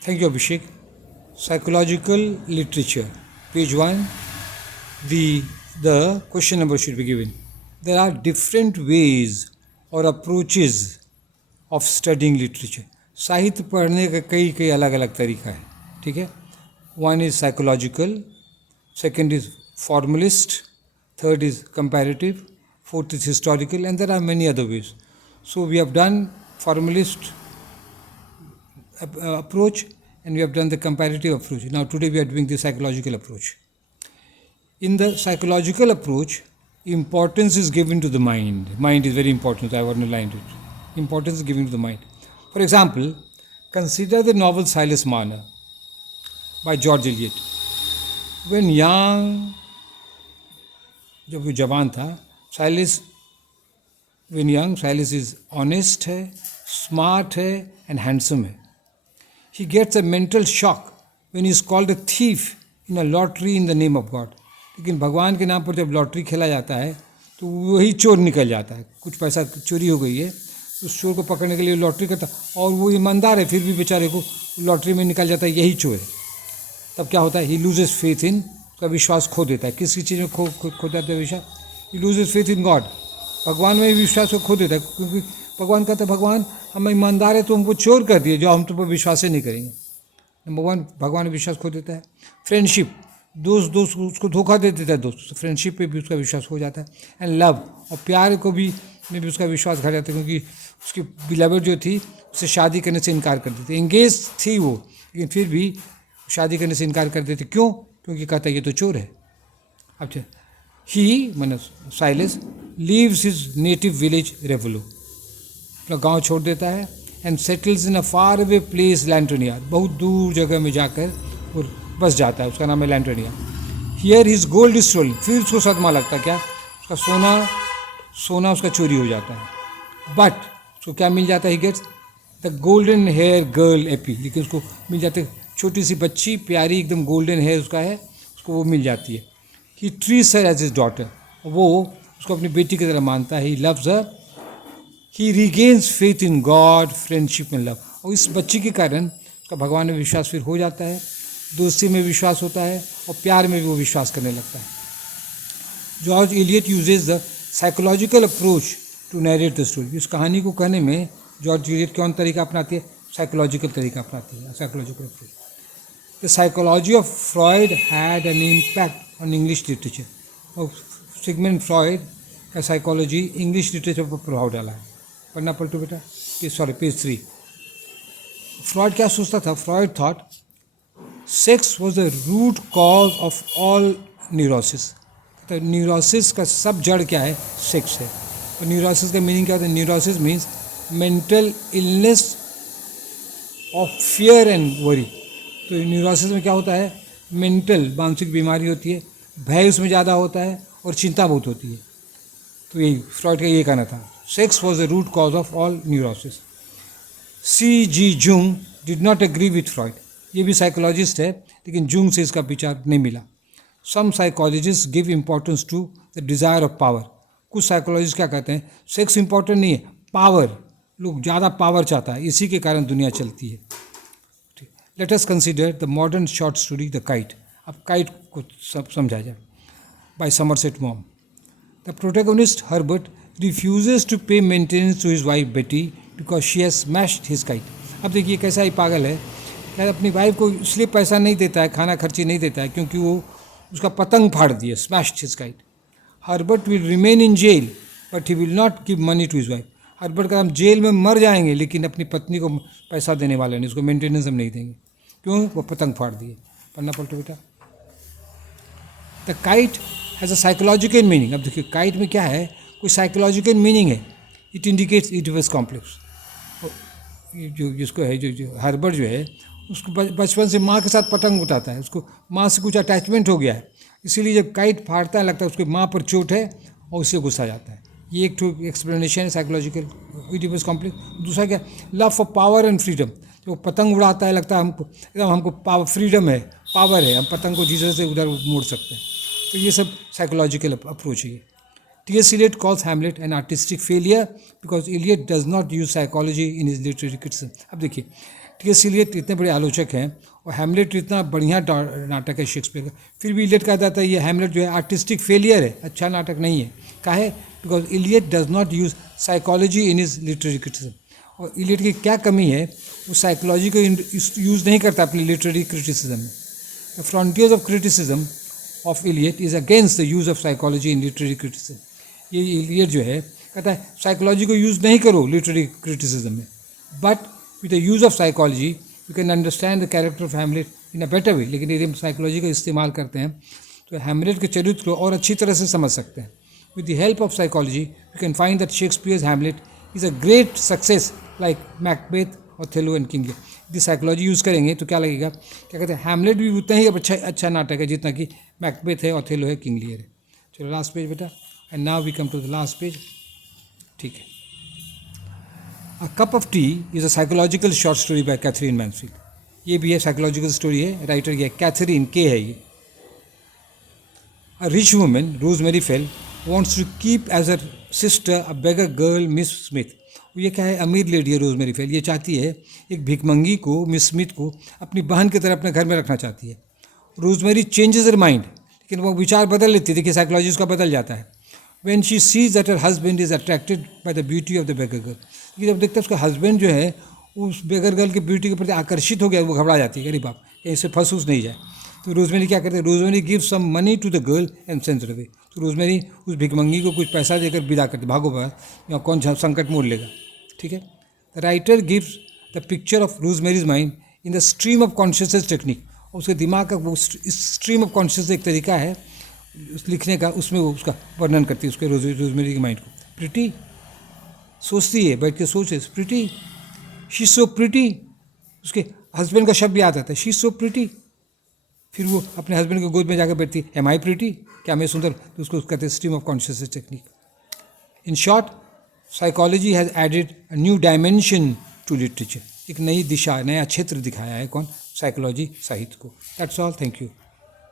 Thank you, Abhishek. Psychological literature, page 1. The question number should be given. There are different ways or approaches of studying literature. साहित्य पढ़ने का कई कई अलग अलग तरीका है, ठीक है. One is psychological, second is formalist, third is comparative, fourth is historical, and there are many other ways. So we have done formalist approach and we have done the comparative approach. Now today we are doing the psychological approach. In the psychological approach, importance is given to the mind. Mind is very important, I have underlined it. Importance is given to the mind. For example, consider the novel Silas Marner by George Eliot. When young, जब वो जवान था, Silas is honest है, smart है and handsome है. He gets a mental shock when he is called a thief in a lottery in the name of God. लेकिन भगवान के नाम पर जब लॉटरी खेला जाता है तो वही चोर निकल जाता है. कुछ पैसा चोरी हो गई है, उस चोर को पकड़ने के लिए लॉटरी करता और वो ईमानदार है, फिर भी बेचारे को लॉटरी में निकल जाता है यही चोर है. तब क्या होता है? ही लूजेस फेथ इन, का विश्वास खो देता है. किसी चीज़ में खो देता है विश्वास? ही लूजेस फेथ इन गॉड. भगवान में विश्वास को खो देता है, क्योंकि भगवान कहता है भगवान हम ईमानदार है तो हमको चोर कर दिए, जो हम तुम पर विश्वास ही नहीं करेंगे. भगवान में विश्वास खो देता है. फ्रेंडशिप, दोस्त उसको धोखा दे देता है दोस्त, तो फ्रेंडशिप पे भी उसका विश्वास हो जाता है. एंड लव, और प्यार को भी में भी उसका विश्वास घट जाता है, क्योंकि उसकी बिलवर जो थी उससे शादी करने से इनकार कर देती. एंगेज थी वो, लेकिन फिर भी शादी करने से इनकार कर देती. क्यों? क्योंकि कहता है ये तो चोर है. अब ही मैंने Silas leaves his native village Raveloe, अपना गांव छोड़ देता है. And settles in a far away place Lantonia, बहुत दूर जगह में जाकर और बस जाता है. उसका नाम है Lantonia. Here his gold is stolen, फिर उसको सदमा लगता है. क्या? उसका सोना उसका चोरी हो जाता है. बट उसको क्या मिल जाता है? He gets the golden hair girl Eppie, लेकिन उसको मिल जाते है छोटी सी बच्ची, प्यारी एकदम गोल्डन हेयर उसका है, उसको वो मिल जाती है. He treats her as his daughter, वो उसको अपनी बेटी की तरह मानता है. He loves her. He regains faith in God, friendship and love, और इस बच्ची के कारण उसका भगवान में विश्वास फिर हो जाता है, दोस्ती में विश्वास होता है और प्यार में भी वो विश्वास करने लगता है. George Eliot uses the psychological approach to narrate the story. इस कहानी को कहने में जॉर्ज एलियट कौन तरीका अपनाती है? साइकोलॉजिकल तरीका अपनाती है, psychological approach. The psychology of Freud had an impact on English literature. और सिगमंड फ्रॉयड का साइकोलॉजी इंग्लिश लिटरेचर पर प्रभाव डाला है. पढ़ना पलटो बेटा, पेज 3. फ्रॉयड क्या सोचता था? Freud thought sex was the root cause of all neurosis. तो न्यूरोसिस का सब जड़ क्या है? सेक्स है. और न्यूरोसिस का मीनिंग क्या होता है? Neurosis means mental illness of fear and worry. तो न्यूरोसिस में क्या होता है? मेंटल, मानसिक बीमारी होती है, भय उसमें ज़्यादा होता है और चिंता बहुत होती है. तो यही फ्रॉयड का ये कहना था, sex was the root cause of all neurosis. C.G. Jung did not agree with Freud. ये भी साइकोलॉजिस्ट है, लेकिन जुंग से इसका विचार नहीं मिला. Some psychologist give importance to the desire of power. कुछ साइकोलॉजिस्ट क्या कहते हैं? सेक्स इंपॉर्टेंट नहीं है, पावर. लोग ज़्यादा पावर चाहता है, इसी के कारण दुनिया चलती है. Let us consider the modern short story the kite. अब काइट को सब समझा जाए. By Somerset Maugham. The protagonist Herbert refuses to pay maintenance to his wife Betty because she has smashed his kite. अब देखिए कैसा ही पागल है, क्या अपनी वाइफ को इसलिए पैसा नहीं देता है, खाना खर्ची नहीं देता है, क्योंकि वो उसका पतंग फाड़ दिया, smashed his kite. Herbert will remain in jail but he will not give money to his wife. Herbert का हम जेल में मर जाएंगे लेकिन अपनी पत्नी को पैसा देने वाले नहीं, उसको मेंटेनेंस हम नहीं देंगे. क्यों? वो पतंग फाड़ दिए. पढ़ना पलटो बेटा. The kite has a psychological meaning. अब देखिए काइट में क्या है? कोई साइकोलॉजिकल मीनिंग है. It indicates Oedipus complex. जो जिसको है जो हर्बर्ट जो है उसको बचपन से माँ के साथ पतंग उठाता है, उसको माँ से कुछ अटैचमेंट हो गया है, इसीलिए जब काइट फाड़ता है लगता है उसकी माँ पर चोट है और उससे गुस्सा जाता है. ये एक एक्सप्लेनेशन है साइकोलॉजिकल इडिपस कॉम्प्लेक्स. दूसरा क्या? Love for power and freedom. जो पतंग उड़ाता है लगता है हमको एकदम हमको पावर, फ्रीडम है, पावर है, हम पतंग को जिधर से उधर मोड़ सकते हैं. तो ये सब साइकोलॉजिकल अप्रोच है. T.S. Eliot calls Hamlet an artistic failure because Eliot does not use psychology in his literary criticism. अब देखिए, T.S. Eliot इतने बड़े आलोचक हैं और हैमलेट इतना बढ़िया नाटक है शेक्सपियर का, फिर भी इलियट कहा जाता है ये हैमलेट जो है आर्टिस्टिक फेलियर है, अच्छा नाटक नहीं है. काहे? Because Eliot does not use psychology in his literary criticism. और इलियट की क्या कमी है, वो साइकोलॉजी को यूज़ नहीं करता अपनी लिटरेरी क्रिटिसिज्म में. The frontiers of criticism of Eliot is against the use of psychology in literary criticism. ये इलियट जो है कहता है साइकोलॉजी को यूज़ नहीं करो लिटरेरी क्रिटिसिज्म में, but with the use of psychology you can understand the character of Hamlet in a better way. लेकिन यदि हम साइकोलॉजी का इस्तेमाल करते हैं तो हैमलेट के चरित्र को और अच्छी तरह से समझ सकते हैं. With the help of psychology you can find that Shakespeare's Hamlet is a great success like Macbeth, Othello and King Lear. यदि साइकोलॉजी यूज़ करेंगे तो क्या लगेगा, क्या कहते हैं, हैमलेट भी उतना ही अच्छा नाटक है जितना कि मैकबेथ है, ओथेलो है, किंग लियर है. चलो लास्ट पेज बेटा. And now we come to the last page. ठीक है. A cup of tea is a psychological short story by Katherine Mansfield. ये भी है साइकोलॉजिकल स्टोरी है, राइटर ये कैथरीन के है ये. A rich woman Rosemary Fell wants to keep as a sister a beggar girl Miss Smith. ये क्या है, अमीर लेडी है रोजमेरी फेल, ये चाहती है एक भिखमंगी को, मिस स्मिथ को अपनी बहन की तरह अपने घर में रखना चाहती है. रोजमेरी चेंजेस हर माइंड, लेकिन वो विचार बदल लेती है. देखिए साइकोलॉजी उसका बदल जाता है. When she sees that her husband is attracted by the beauty of the beggar girl. ये जब देखता है उसका हस्बैंड जो है उस बेगर गर्ल की ब्यूटी के प्रति आकर्षित हो गया, वो घबरा जाती है, अरे बाप कहीं इससे फंस उस नहीं जाए. तो रोजमेरी क्या करते हैं, Rosemary give some money to the girl and sends away. तो रोजमेरी उस भिखमंगी को कुछ पैसा देकर विदा करती, भागो भाग या कौन संकट मोड़ लेगा. ठीक है. The writer gives the picture of Rosemary's mind in the stream of consciousness technique. उसके दिमाग का वो स्ट्रीम ऑफ कॉन्शियसनेस एक तरीका है उस लिखने का, उसमें वो उसका वर्णन करती है उसके रोजमेरी की माइंड को. प्रिटी सोचती है, बैठ के सोचे, प्रिटी, शी सो प्रिटी. उसके हस्बैंड का शब्द याद आता है, शी सो प्रिटी. फिर वो अपने हस्बैंड के गोद में जाकर बैठती है, एम आई प्रिटी, क्या मैं सुंदर. तो उसको कहते हैं stream of consciousness technique. In short, psychology has added a new dimension to literature. एक नई दिशा, नया क्षेत्र दिखाया है कौन, साइकोलॉजी साहित्य को. That's all. Thank you.